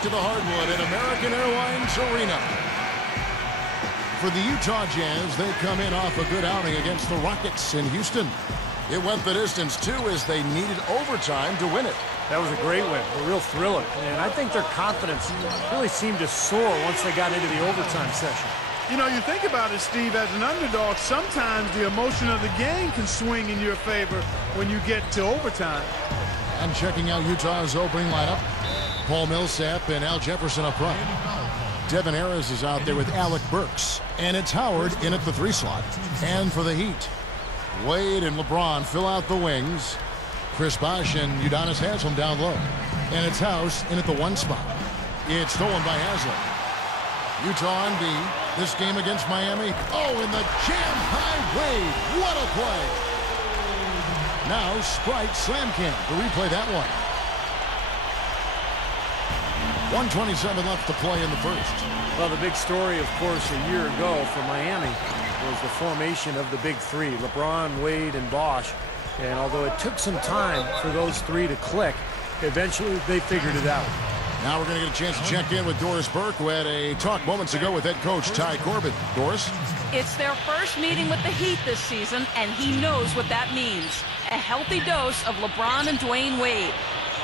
back to the hardwood at American Airlines Arena. For the Utah Jazz, they come in off a good outing against the Rockets in Houston. It went the distance, too, as they needed overtime to win it. That was a great win, a real thriller. And I think their confidence really seemed to soar once they got into the overtime session. You know, you think about it, Steve, as an underdog, sometimes the emotion of the game can swing in your favor when you get to overtime. And checking out Utah's opening lineup, Paul Millsap and Al Jefferson up front. Devin Harris is out there with Alec Burks. And it's Howard in at the 3 slot. And for the Heat, Wade and LeBron fill out the wings. Chris Bosh and Udonis Haslem down low. And it's House in at the 1 spot. It's stolen by Haslem. Utah on B. This game against Miami. Oh, in the jam high Wade. What a play. Now Sprite slam cam to replay that one. 1:27 left to play in the first. Well, the big story, of course, a year ago for Miami was the formation of the big 3, LeBron, Wade, and Bosh. And although it took some time for those 3 to click, eventually they figured it out. Now we're going to get a chance to check in with Doris Burke, who had a talk moments ago with head coach Ty Corbett. Doris? It's their first meeting with the Heat this season, and he knows what that means. A healthy dose of LeBron and Dwayne Wade.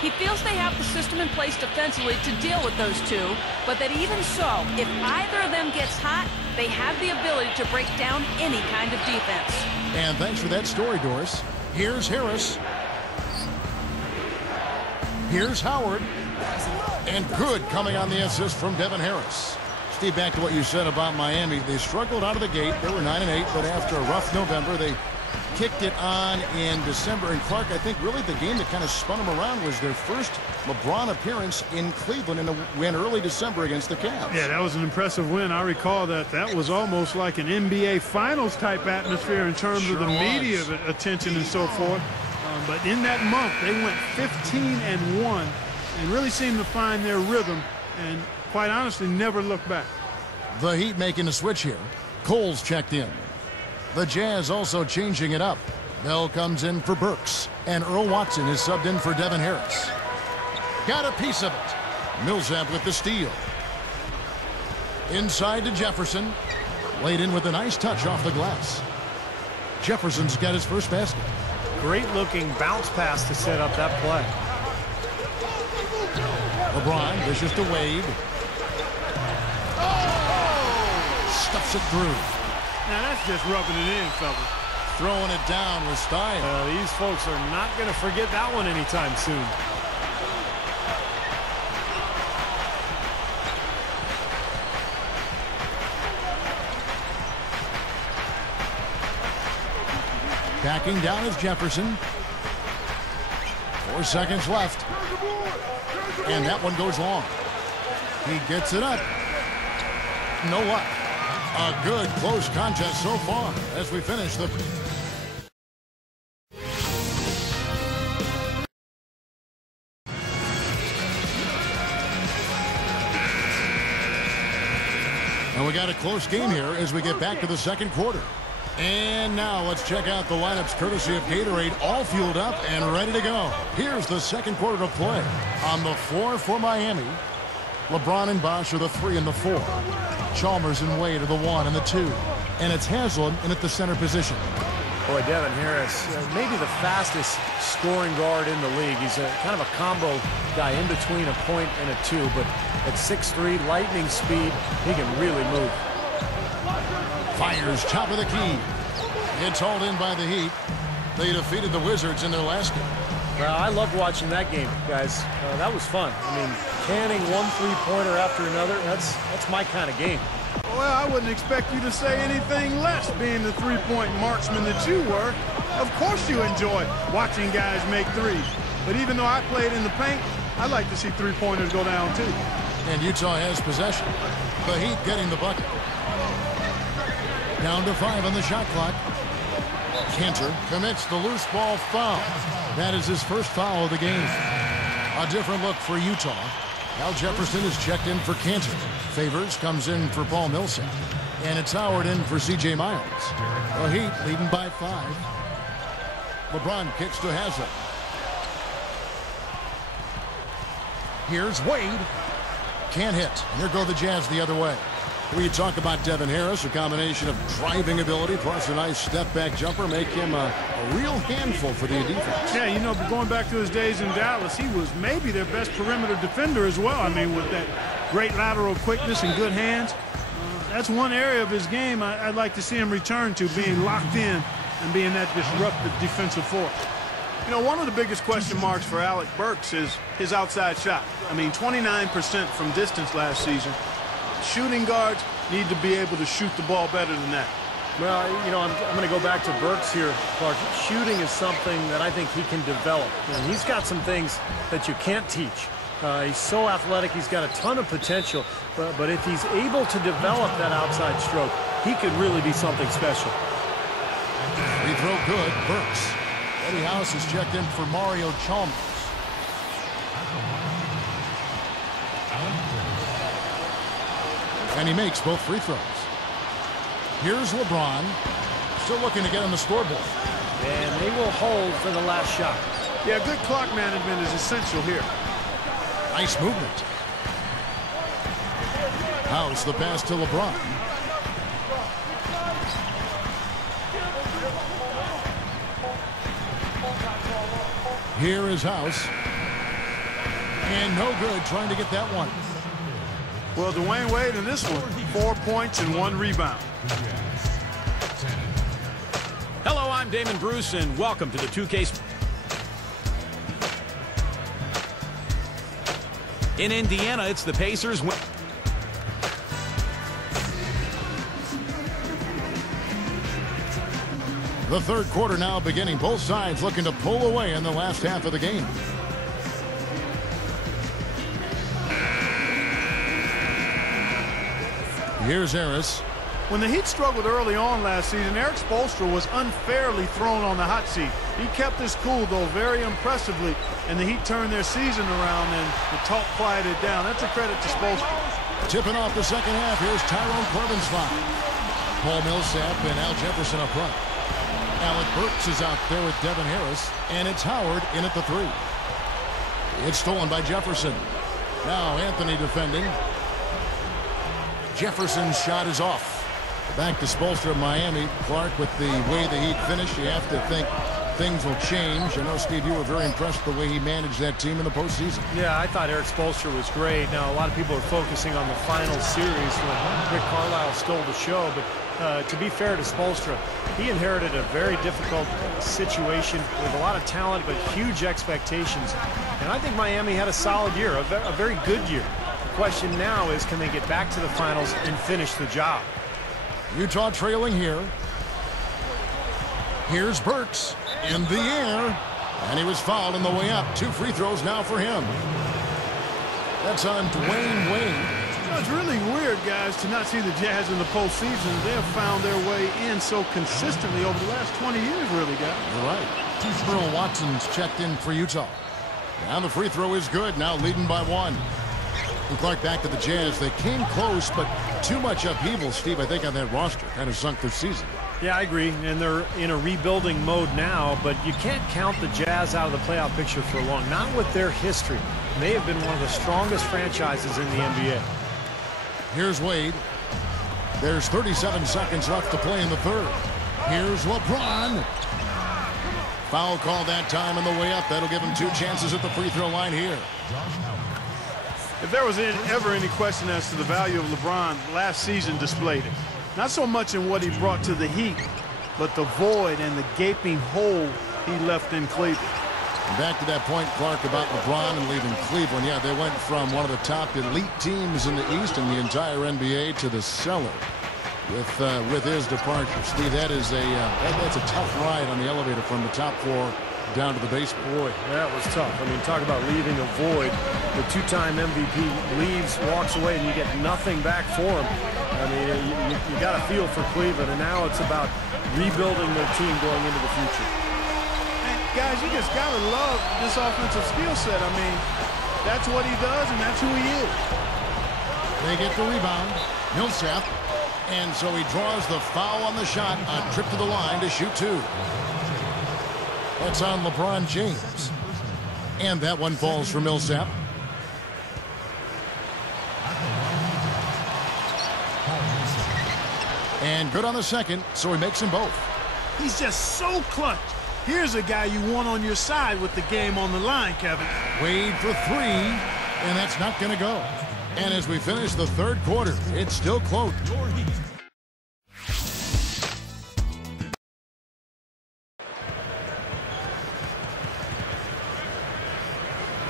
He feels they have the system in place defensively to deal with those 2, but that even so, if either of them gets hot, they have the ability to break down any kind of defense. And thanks for that story, Doris. Here's Harris. Here's Howard. And good coming on the assist from Devin Harris. Steve, back to what you said about Miami. They struggled out of the gate. They were 9-8, but after a rough November, they kicked it on in December. And Clark, I think really the game that kind of spun them around was their first LeBron appearance in Cleveland in a win early December against the Cavs. Yeah, that was an impressive win. I recall that. That was almost like an NBA Finals type atmosphere in terms of the media attention and so forth. But in that month, they went 15-1 and really seemed to find their rhythm and, quite honestly, never looked back. The Heat making a switch here. Cole's checked in. The Jazz also changing it up. Bell comes in for Burks, and Earl Watson is subbed in for Devin Harris. Got a piece of it. Millsap with the steal. Inside to Jefferson. Laid in with a nice touch off the glass. Jefferson's got his first basket. Great-looking bounce pass to set up that play. LeBron dishes to Wade. Oh! Stuffs it through. Now that's just rubbing it in, fellas. Throwing it down with style. These folks are not going to forget that one anytime soon. Backing down is Jefferson. 4 seconds left. And that one goes long. He gets it up. No luck. A good close contest so far as we finish the... And we got a close game here as we get back to the second quarter. And now let's check out the lineups courtesy of Gatorade, all fueled up and ready to go. Here's the second quarter of play. On the floor for Miami, LeBron and Bosh are the 3 and the 4. Chalmers and Wade are the 1 and the 2. And it's Haslem in at the center position. Boy, Devin Harris, maybe the fastest scoring guard in the league. He's a kind of a combo guy in between a point and a 2, but at 6'3", lightning speed, he can really move. Fires top of the key. It's hauled in by the Heat. They defeated the Wizards in their last game. Well, I loved watching that game, guys. That was fun. I mean, canning one three-pointer after another, that's my kind of game. Well, I wouldn't expect you to say anything less, being the three-point marksman that you were. Of course you enjoy watching guys make threes. But even though I played in the paint, I like to see three-pointers go down, too. And Utah has possession. The Heat getting the bucket. Down to 5 on the shot clock. Cantor commits the loose ball foul. That is his first foul of the game. A different look for Utah. Al Jefferson is checked in for Cantor. Favors comes in for Paul Millsap. And it's Howard in for C.J. Miles. The Heat leading by 5. LeBron kicks to Haslem. Here's Wade. Can't hit. And here go the Jazz the other way. We talk about Devin Harris, a combination of driving ability plus a nice step-back jumper make him a real handful for the defense. Yeah, you know, going back to his days in Dallas, he was maybe their best perimeter defender as well. I mean, with that great lateral quickness and good hands. That's one area of his game I'd like to see him return to, being locked in and being that disruptive defensive force. You know, one of the biggest question marks for Alec Burks is his outside shot. I mean, 29% from distance last season. Shooting guards need to be able to shoot the ball better than that. Well, you know, I'm going to go back to Burks here, Clark. Shooting is something that I think he can develop. And he's got some things that you can't teach. He's so athletic. He's got a ton of potential. But if he's able to develop that outside stroke, he could really be something special. Free throw good. Burks. Eddie House is checked in for Mario Chalmers. And he makes both free throws. Here's LeBron. Still looking to get on the scoreboard. And they will hold for the last shot. Yeah, good clock management is essential here. Nice movement. House the pass to LeBron. Here is House. And no good trying to get that one. Well, Dwayne Wade in this one, 4 points and 1 rebound. Hello, I'm Damon Bruce, and welcome to the 2K. In Indiana, it's the Pacers. The third quarter now beginning. Both sides looking to pull away in the last half of the game. Here's Harris. When the Heat struggled early on last season, Eric Spoelstra was unfairly thrown on the hot seat. He kept his cool, though, very impressively, and the Heat turned their season around and the talk quieted down. That's a credit to Spoelstra. Tipping off the second half. Here's Tyrone Corbin's foul. Paul Millsap and Al Jefferson up front. Alec Burks is out there with Devin Harris, and it's Howard in at the 3. It's stolen by Jefferson. Now Anthony defending. Jefferson's shot is off. Back to Spoelstra of Miami. Clark, with the way the Heat finished, you have to think things will change. I know, Steve, you were very impressed with the way he managed that team in the postseason. Yeah, I thought Eric Spoelstra was great. Now, a lot of people are focusing on the final series when Rick Carlisle stole the show, but to be fair to Spoelstra, he inherited a very difficult situation with a lot of talent but huge expectations. And I think Miami had a solid year, a very good year. The question now is, can they get back to the finals and finish the job? Utah trailing here. Here's Burks in the air, and he was fouled on the way up. 2 free throws now for him. That's on Dwayne Wade. You know, it's really weird, guys, to not see the Jazz in the postseason. They have found their way in so consistently over the last 20 years, really, guys. You're right. Earl Watson's checked in for Utah. Now the free throw is good, now leading by 1. And Clark, back to the Jazz. They came close, but too much upheaval, Steve, I think, on that roster. Kind of sunk their season. Yeah, I agree, and they're in a rebuilding mode now, but you can't count the Jazz out of the playoff picture for long, not with their history. They have been one of the strongest franchises in the NBA. Here's Wade. There's 37 seconds left to play in the third. Here's LeBron. Foul call that time on the way up. That'll give him 2 chances at the free throw line here. If there was ever any question as to the value of LeBron, last season displayed it. Not so much in what he brought to the Heat, but the void and the gaping hole he left in Cleveland. And back to that point, Clark, about LeBron and leaving Cleveland. Yeah, they went from one of the top elite teams in the East and the entire NBA to the cellar with his departure. Steve, that's a tough ride on the elevator from the top floor down to the basement. Boy, that was tough. I mean, talk about leaving a void. The 2-time MVP leaves, walks away, and you get nothing back for him. I mean, you got a feel for Cleveland, and now it's about rebuilding their team going into the future. And guys, you just got to love this offensive skill set. I mean, that's what he does, and that's who he is. They get the rebound. Millsap. And so he draws the foul on the shot, a trip to the line to shoot 2. That's on LeBron James. And that one falls for Millsap. And good on the second, so he makes them both. He's just so clutch. Here's a guy you want on your side with the game on the line, Kevin. Wade for three, and that's not going to go. And as we finish the third quarter, it's still close.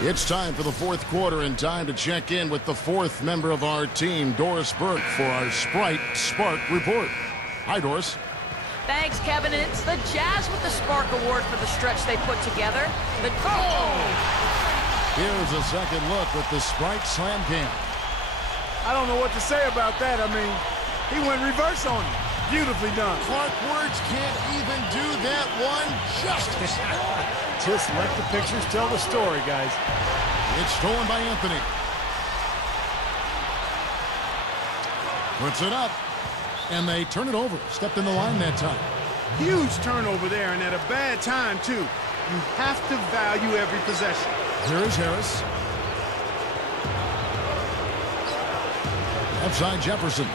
It's time for the fourth quarter and time to check in with the fourth member of our team, Doris Burke, for our Sprite Spark Report. Hi, Doris. Thanks, Kevin. It's the Jazz with the Spark Award for the stretch they put together. Here's a second look with the Sprite Slam Cam. I don't know what to say about that. I mean, he went reverse on him. Beautifully done. Clark words can't even do that one justice. Just let the pictures tell the story, guys. It's stolen by Anthony. Puts it up. And they turn it over. Stepped in the line that time. Huge turnover there, and at a bad time, too. You have to value every possession. Here is Harris. Outside Jefferson.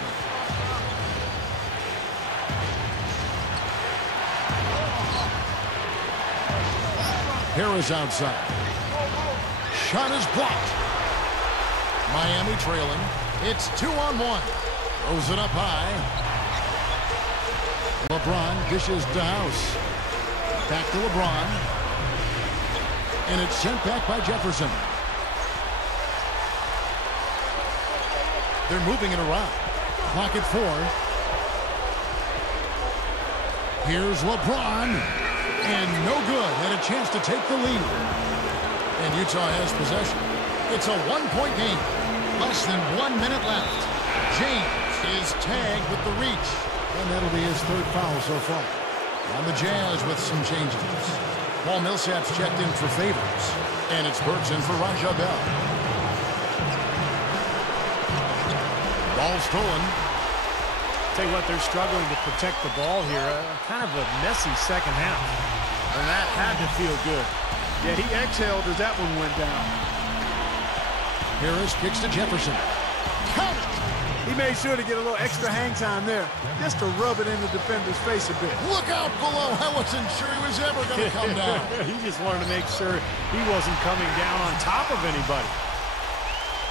Harris outside. Shot is blocked. Miami trailing. It's 2-on-1. Throws it up high. LeBron dishes to House. Back to LeBron. And it's sent back by Jefferson. They're moving it around. Clock at 4. Here's LeBron. And no good. Had a chance to take the lead. And Utah has possession. It's a one-point game. Less than 1 minute left. James is tagged with the reach. And that'll be his third foul so far. On the Jazz with some changes. Paul Millsap's checked in for Favors. And it's Burks in for Raja Bell. Ball stolen. Tell you what, they're struggling to protect the ball here. Kind of a messy second half. And that had to feel good. Yeah, he exhaled as that one went down. Harris kicks to Jefferson. Count it! He made sure to get a little extra hang time there, just to rub it in the defender's face a bit. Look out below. I wasn't sure he was ever going to come down. He just wanted to make sure he wasn't coming down on top of anybody.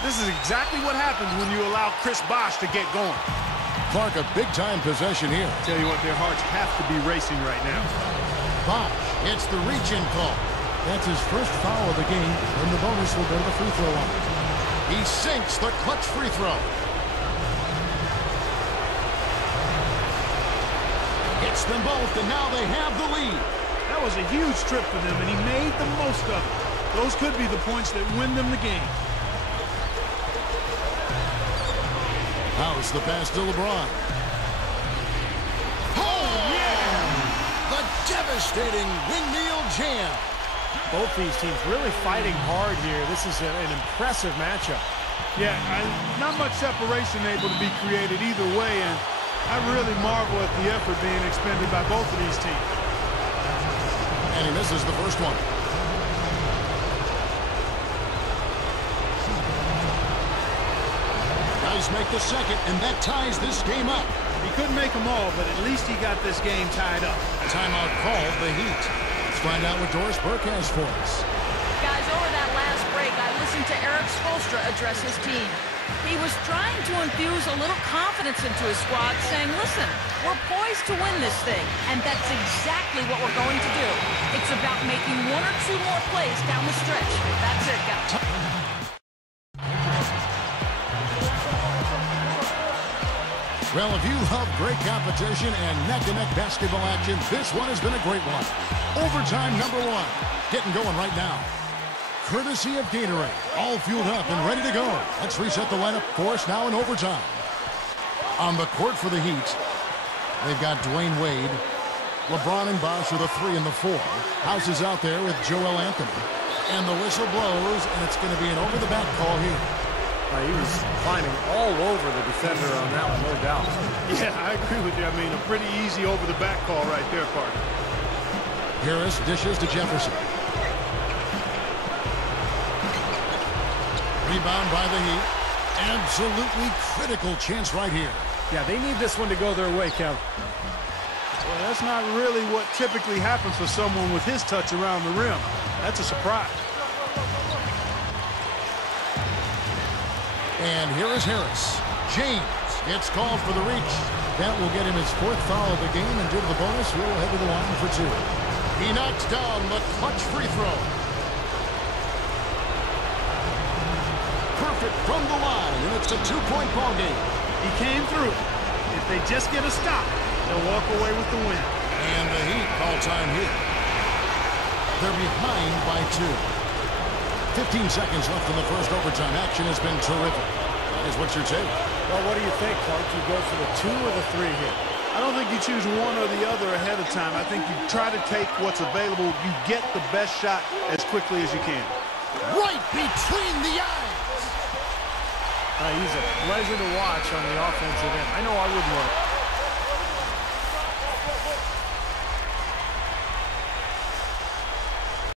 This is exactly what happens when you allow Chris Bosh to get going. Clark, a big-time possession here. Tell you what, their hearts have to be racing right now. Bosh gets the reach-in call. That's his first foul of the game, and the bonus will go to the free throw line. He sinks the clutch free throw. Hits them both, and now they have the lead. That was a huge trip for them, and he made the most of it. Those could be the points that win them the game. House the pass to LeBron. Oh, yeah! The devastating windmill jam. Both these teams really fighting hard here. This is an impressive matchup. Yeah, not much separation able to be created either way, and I really marvel at the effort being expended by both of these teams. And he misses the first one. Guys make the second, and that ties this game up. He couldn't make them all, but at least he got this game tied up. Timeout called the Heat. Let's find out what Doris Burke has for us. Guys, over that last break, I listened to Eric Spoelstra address his team. He was trying to infuse a little confidence into his squad, saying, listen, we're poised to win this thing, and that's exactly what we're going to do. It's about making 1 or 2 more plays down the stretch. That's it, guys. Well, if you love great competition and neck-to-neck basketball action, this one has been a great one. Overtime number 1, getting going right now. Courtesy of Gatorade, all fueled up and ready to go. Let's reset the lineup for us now in overtime. On the court for the Heat, they've got Dwayne Wade. LeBron and Bosh are the 3 and the 4. House is out there with Joel Anthony. And the whistle blows, and it's going to be an over-the-back call here. He was climbing all over the defender on that one, no doubt. Yeah, I agree with you. I mean, a pretty easy over-the-back call right there, partner. Harris dishes to Jefferson. Rebound by the Heat. Absolutely critical chance right here. Yeah, they need this one to go their way, Kev. Well, that's not really what typically happens for someone with his touch around the rim. That's a surprise. And here is Harris. James gets called for the reach. That will get him his 4th foul of the game, and due to the bonus, we'll head to the line for 2. He knocks down the clutch free throw. Perfect from the line, and it's a 2-point ball game. He came through. If they just get a stop, they'll walk away with the win. And the Heat call time here. They're behind by 2. 15 seconds left in the first overtime. Action has been terrific. That is what your take. Well, what do you think, Clark? You go for the 2 or the 3 here? I don't think you choose one or the other ahead of time. I think you try to take what's available. You get the best shot as quickly as you can. Right between the eyes. He's a pleasure to watch on the offensive end. I know I would look.